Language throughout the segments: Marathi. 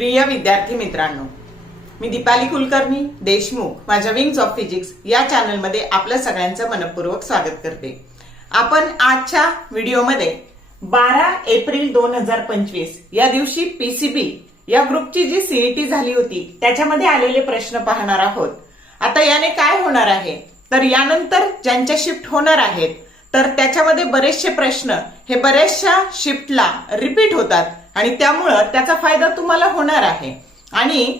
प्रिय विद्यार्थी मित्रांनो मी दीपाली कुलकर्णी देशमुख माझ्या विंग्स ऑफ फिजिक्स या चॅनलमध्ये आपल्या सगळ्यांचं मनपूर्वक स्वागत करते. आपण आजच्या व्हिडिओमध्ये बारा एप्रिल दोन हजार पंचवीस या दिवशी पीसीबी या ग्रुपची जी सीईटी झाली होती त्याच्यामध्ये आलेले प्रश्न पाहणार आहोत. आता याने काय होणार आहे? तर यानंतर ज्यांच्या शिफ्ट होणार आहेत तर त्याच्यामध्ये बरेचसे प्रश्न हे बऱ्याचशा शिफ्टला रिपीट होतात. आणि त्यामुळं त्याचा फायदा तुम्हाला होणार आहे. आणि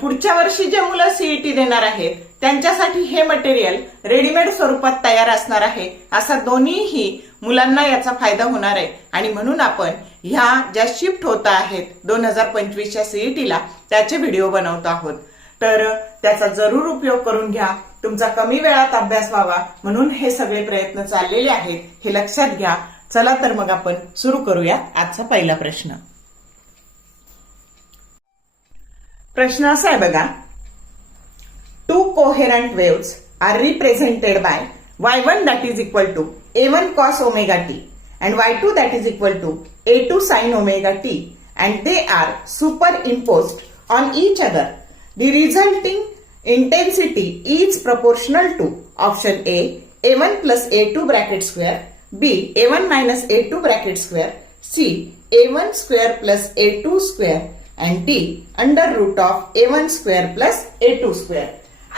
पुढच्या वर्षी जे मुलं सीईटी देणार आहेत त्यांच्यासाठी हे मटेरियल रेडीमेड स्वरूपात तयार असणार आहे असा दोन्हीही मुलांना याचा फायदा होणार आहे. आणि म्हणून आपण ह्या ज्या शिफ्ट होत आहेत दोन हजार पंचवीसच्या सीईटीला त्याचे व्हिडिओ बनवतो आहोत. तर त्याचा जरूर उपयोग करून घ्या. तुमचा कमी वेळात अभ्यास व्हावा. म्हणून हे सगळे प्रयत्न चाललेले आहेत. हे लक्षात घ्या. चला तर मग आपण सुरू करूया आजचा पहिला प्रश्न. प्रश्न असा आहे बघा two coherent waves are represented by y one that is equal to A one cos omega t and y two that is equal to A two sine omega t and they are superimposed on each other. The resulting intensity is proportional to option A, A1 plus A2 bracket square, B, A1 minus A2 bracket square, C, A1 square plus A2 square, and the under root of A one square plus A two square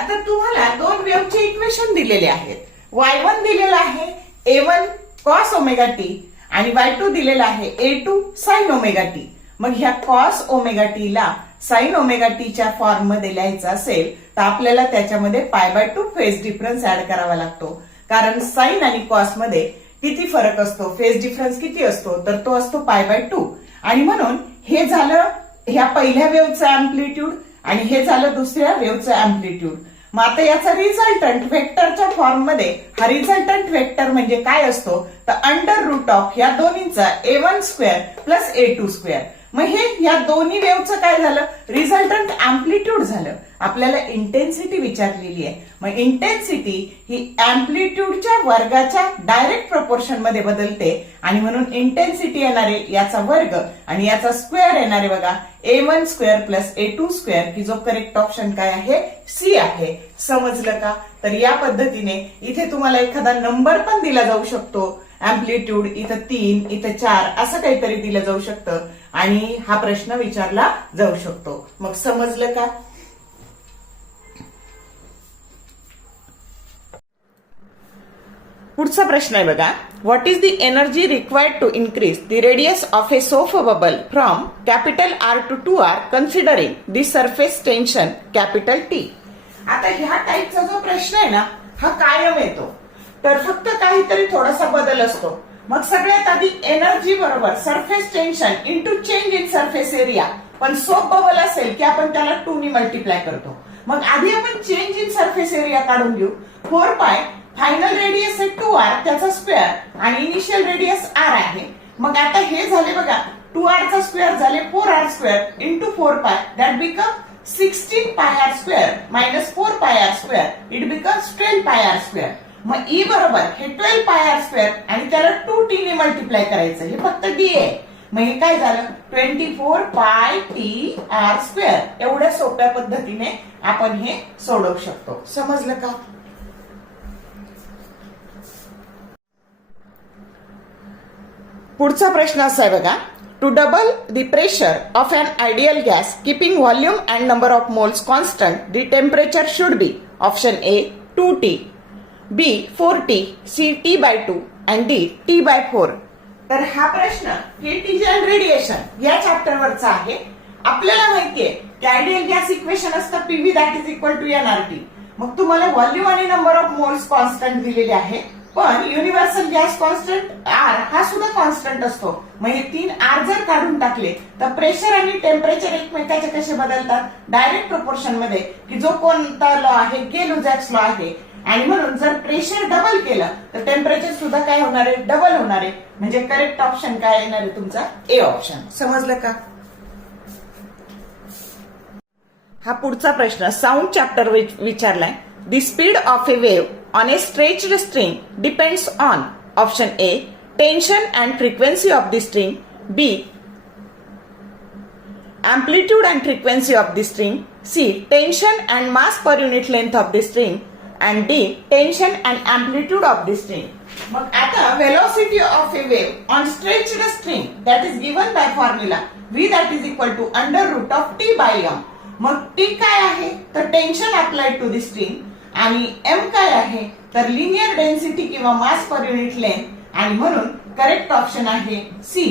आता तुम्हाला दोन वेव्हचे इक्वेशन दिलेले आहेत. वाय वन दिलेलं आहे A one cos omega T आणि वाय टू दिलेला आहे A two sine omega T मग ह्या कॉस ओमेगा टीला साईन ओमेगा टीच्या फॉर्ममध्ये लिहायचं असेल तर आपल्याला त्याच्यामध्ये pi by two phase difference add करावा लागतो. कारण साईन आणि कॉसमध्ये किती फरक असतो? फेज डिफरन्स किती असतो? तर तो असतो पाय बाय टू आणि म्हणून हे झालं ह्या पहिल्या वेव्हचं अँप्लिट्यूड आणि हे झालं दुसऱ्या वेव्हचं अँप्लिट्यूड मग आता याचा रिझल्टंट व्हेक्टरच्या फॉर्ममध्ये हा रिझल्टंट व्हेक्टर म्हणजे काय असतो? तर अंडर रूट ऑफ या दोन्हीचा A one square plus A two square मग हे या दोन्ही वेव्हचं काय झालं? रिझल्टंट अँप्लिट्यूड झालं. आपल्याला इंटेन्सिटी विचारलेली आहे. मग इंटेन्सिटी ही अँप्लिट्यूडच्या वर्गाच्या डायरेक्ट प्रपोर्शनमध्ये बदलते आणि म्हणून इंटेन्सिटी येणारे याचा वर्ग आणि याचा स्क्वेअर येणारे बघा A one square plus A two square की जो करेक्ट ऑप्शन काय आहे? सी आहे. समजलं का? तर या पद्धतीने इथे तुम्हाला एखादा नंबर पण दिला जाऊ शकतो. अँप्लिट्यूड इथं तीन इथं चार असं काहीतरी दिलं जाऊ शकतं. आणि हा प्रश्न विचारला जाऊ शकतो. मग समजलं का? पुढचा प्रश्न आहे बघा. What is the energy required to increase the radius of a soap bubble from capital R to two R considering the surface tension capital T आता ह्या टाईपचा जो प्रश्न आहे ना हा कायम येतो. तर फक्त काहीतरी थोडासा बदल असतो. मग सगळ्यात आधी एनर्जी बरोबर surface tension into change in surface area पण सोप बबल असेल की आपण त्याला टू नी मल्टिप्लाय करतो. मग आधी आपण चेंज इन सरफेस एरिया काढून घेऊ. फोर पाय फायनल रेडियस आहे टू आर त्याचा स्क्वेअर आणि इनिशियल रेडियस आर आहे. मग आता हे झाले बघा टू आर चा स्क्वेअर झाले four R square into four pi that become sixteen pi R square minus four pi R square it becomes twelve pi R square मग ई बरोबर हे ट्वेल्व पाय आर स्क्वेअर आणि त्याला टू टी ने मल्टिप्लाय करायचं. हे फक्त डी आहे. मग हे काय झालं? Twenty four pi T R square एवढ्या सोप्या पद्धतीने आपण हे सोडवू शकतो. समजलं का? पुढचा प्रश्न असा आहे बघा. To double the pressure of an ideal gas keeping volume and number of moles constant the temperature should be option A two T B four T C T by two and D T by four तर हा प्रश्न हीट अँड रेडिएशन या चॅप्टरवरचा आहे. आपल्याला माहितीये की आयडियल गॅस इक्वेशन असतं PV that is equal to N R T मग तुम्हाला व्हॉल्यूम आणि नंबर ऑफ मोल्स कॉन्स्टंट दिलेले आहे. पण युनिव्हर्सल गॅस कॉन्स्टंट आर हा सुद्धा कॉन्स्टंट असतो. मग हे तीन आर जर काढून टाकले तर प्रेशर आणि टेम्परेचर एकमेकाचे कसे बदलतात? डायरेक्ट प्रपोर्शनमध्ये की जो कोणता लॉ आहे गेलुजॅक्स लॉ आहे आणि म्हणून जर प्रेशर डबल केलं तर टेम्परेचर सुद्धा काय होणार आहे? डबल होणार आहे. म्हणजे करेक्ट ऑप्शन काय येणार आहे तुमचा? ए ऑप्शन समजलं का? हा पुढचा प्रश्न sound chapter विचारलाय. The speed of a wave on a stretched string depends on option A tension and frequency of the string B amplitude and frequency of the string C tension and mass per unit length of the string and D tension and amplitude of the string मग आता velocity of a wave on stretch the string that is given by formula V that is equal two under root of T by M मग टी काय आहे? तर tension applied to the string आणि एम काय आहे? तर लिनियर डेन्सिटी किंवा मास पर युनिट लेंथ आणि म्हणून करेक्ट ऑप्शन आहे C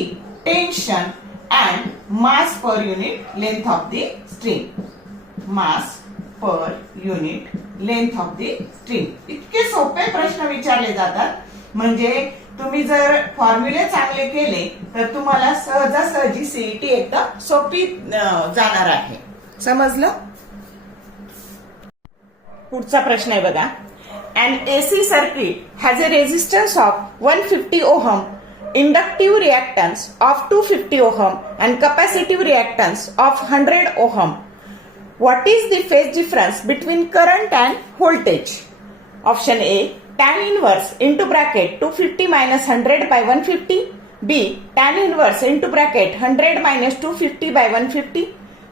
tension and mass per unit length of the string mass per unit length of the string इतके सोपे प्रश्न विचारले जातात. म्हणजे तुम्ही जर फॉर्म्युले चांगले केले तर तुम्हाला सहजासहजी सीईटी एकदम सोपी जाणार आहे. समजलं? पुढचा प्रश्न आहे बघा. And AC circuit has a resistance of one fifty ohm inductive reactance of two fifty ohm and capacitive reactance of hundred ohm what is the phase difference between current and voltage option A tan inverse into bracket two fifty minus hundred by one fifty B tan inverse into bracket hundred minus two fifty by one fifty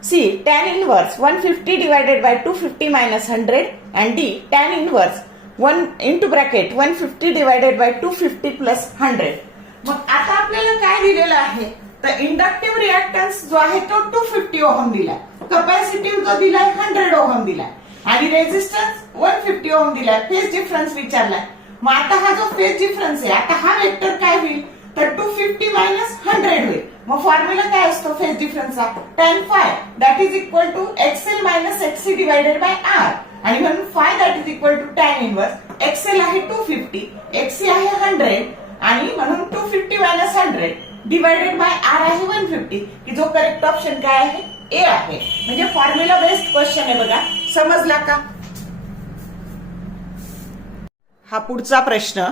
C tan inverse one fifty divided by two fifty minus hundred and D tan inverse one into bracket one fifty divided by two fifty plus hundred मग आता आपल्याला काय दिलेलं आहे तर इंडक्टिव्ह रिॲक्टन्स जो आहे तो टू फिफ्टी ओहम दिलाय. कपॅसिटिव्ह जो दिलाय हंड्रेड ओहम दिलाय. आणि रेझिस्टन्स वन फिफ्टी ओहम दिलाय. फेज डिफरन्स विचारलाय. मग आता हा जो फेज डिफरन्स आहे आता हा वेक्टर काय होईल? तर टू फिफ्टी मायनस हंड्रेड होईल. मग फॉर्म्युला काय असतो phase डिफरन्सचा tan phi that is equal to XL minus XC divided by R आणि म्हणून phi that is equal to tan inverse XL आहे टू फिफ्टी एक्सी आहे हंड्रेड आणि म्हणून two fifty minus hundred divided by R आहे वन फिफ्टी की जो करेक्ट ऑप्शन काय आहे? ए आहे. म्हणजे फॉर्म्युला बेस्ड क्वेश्चन आहे बघा. समजला का? हा पुढचा प्रश्न.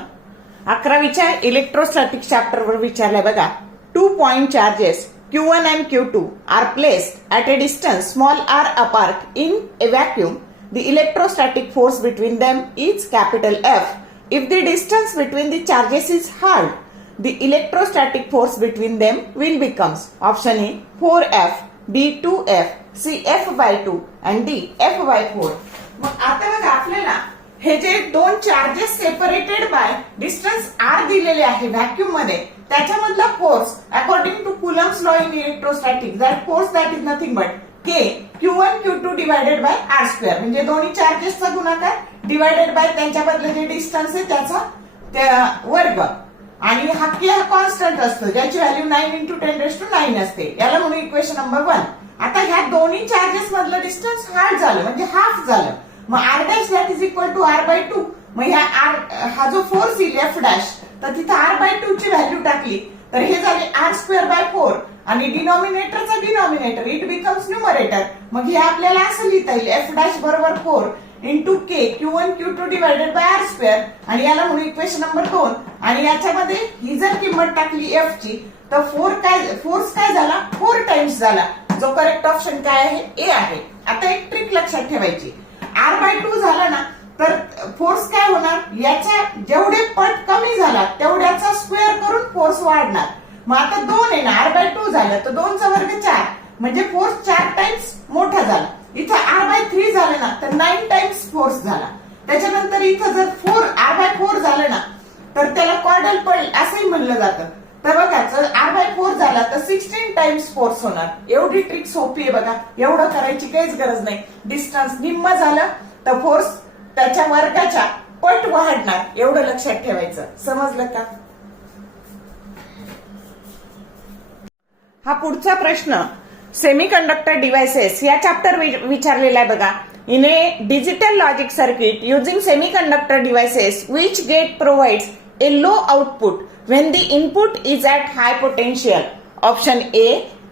अकरावीच्या इलेक्ट्रोस्टॅटिक चॅप्टरवर विचारलाय बघा. Two point charges Q one and Q two are placed at a distance small R apart in a vacuum the electrostatic force between them is capital F if the distance between the charges is halved the electrostatic force between them will becomes option A 4F, B 2F, C F by 2 and D F by 4. मग आता बघा आपल्याला हे जे दोन charges separated by distance R दिलेले आहे व्हॅक्यूममध्ये त्याच्यामधला force according to Coulomb's law in electrostatic that force that is nothing but K Q one Q two divided by R square म्हणजे दोन्ही चार्जेसचा गुणाकार डिवायडेड बाय त्यांच्यामधलं जे डिस्टन्स आहे त्याचा वर्ग आणि हा के हा कॉन्स्टंट असतो ज्याची value nine into ten raise to nine असते. याला म्हणून इक्वेशन नंबर वन आता ह्या दोन्ही चार्जेस मधलं डिस्टन्स हार्ड झालं म्हणजे हाफ झालं. मग R dash that is equal to R by two मग ह्या आर हा जो फोर्स येईल एफ डॅश तर तिथं आर बाय टू ची व्हॅल्यू टाकली. तर हे झाले आर स्क्वेअर बाय फोर आणि डिनॉमिनेटरचा डिनॉमिनेटर इट बिकम्स न्युमरेटर मग हे आपल्याला असं लिहिता येईल एफ डॅश बरोबर four into K Q one Q two divided by R square आणि याला म्हणून इक्वेशन नंबर दोन. आणि याच्यामध्ये ही जर किंमत टाकली एफ ची तर फोर काय फोर्स काय झाला? फोर टाइम्स झाला. जो करेक्ट ऑप्शन काय आहे? ए आहे. आता एक ट्रिक लक्षात ठेवायची. आर बाय टू झाला ना तर फोर्स काय होणार? याच्या जेवढे पट कमी झाला तेवढ्याचा स्क्वेअर करून फोर्स वाढणार. मग आता दोन आहे ना आर बाय टू झालं तर दोनचा वर्ग चार. म्हणजे फोर्स चार टाइम्स मोठा झाला. इथं आर बाय थ्री झालं ना तर नाईन टाइम्स फोर्स झाला. त्याच्यानंतर इथं जर फोर आर बाय फोर झालं ना त्याला असंही म्हणलं जातं. तर बघा जर आर बाय फोर झाला तर सिक्स्टीन टाइम्स फोर्स होणार. एवढी ट्रिक सोपी आहे बघा. एवढं करायची काहीच गरज नाही. डिस्टन्स निम्म झालं तर फोर्स त्याच्या वर्गाच्या पट वाढणार. एवढं लक्षात ठेवायचं. समजलं का? हा पुढचा प्रश्न. सेमीकंडक्टर डिव्हायसेस या चॅप्टर विचारलेला आहे बघा. In a digital logic circuit using semiconductor devices which gate provides a low output when the input is at high potential option a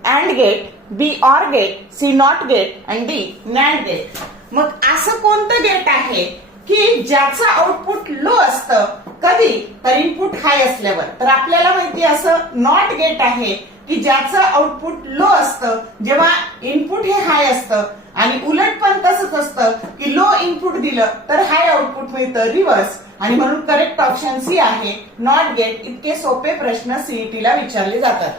and gate b or gate c not gate and d NAND gate मग असं कोणतं गेट आहे की ज्याचं आउटपुट लो असतं कधी तर इनपुट हाय असल्यावर तर आपल्याला माहिती असं नॉट गेट आहे की ज्याचं आउटपुट लो असतं जेव्हा इनपुट हे हाय असतं आणि उलट पण तसंच असतं की लो इनपुट दिलं तर हाय आउटपुट मिळतं रिव्हर्स आणि म्हणून करेक्ट ऑप्शन सी आहे नॉट गेट इतके सोपे प्रश्न सीईटीला विचारले जातात.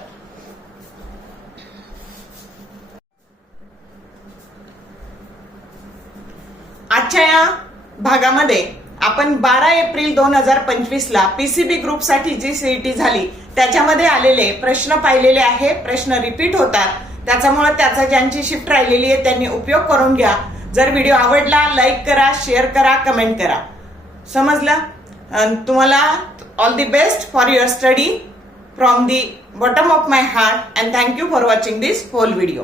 आजच्या या भागामध्ये आपण बारा एप्रिल दोन हजार पंचवीस ला पीसीबी ग्रुपसाठी जी सीईटी झाली त्याच्यामध्ये आलेले प्रश्न पाहिलेले आहे प्रश्न रिपीट होतात. त्याच्यामुळे त्याचा ज्यांची शिफ्ट राहिलेली आहे त्यांनी उपयोग करून घ्या. जर व्हिडिओ आवडला लाईक करा शेअर करा कमेंट करा. समजलं? तुम्हाला all the best for your study from the bottom of my heart and thank you for watching this whole video